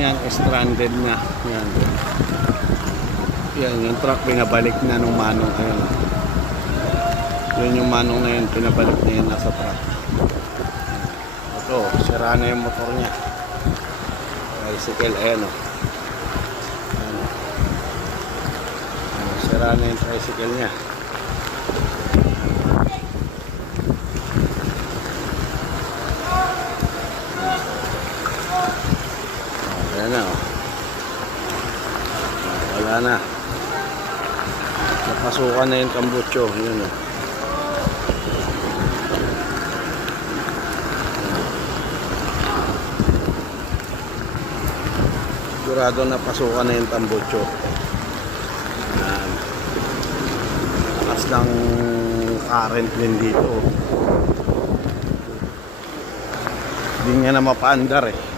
yan, stranded na. Yan. Yan, yung truck pinabalik na nung manong. Ayun. Yun yung manong na yun, pinabalik na yun nasa truck. Ito, sira na yung motor niya. Tricycle, ayan o. Sira na yung tricycle niya. Ayan na o. Wala na. Napasukan na yung tambutso. Yun o. Sigurado napasukan na yung tambutso. Ayan. Lakas lang current din dito. Hindi nga na mapaandar eh.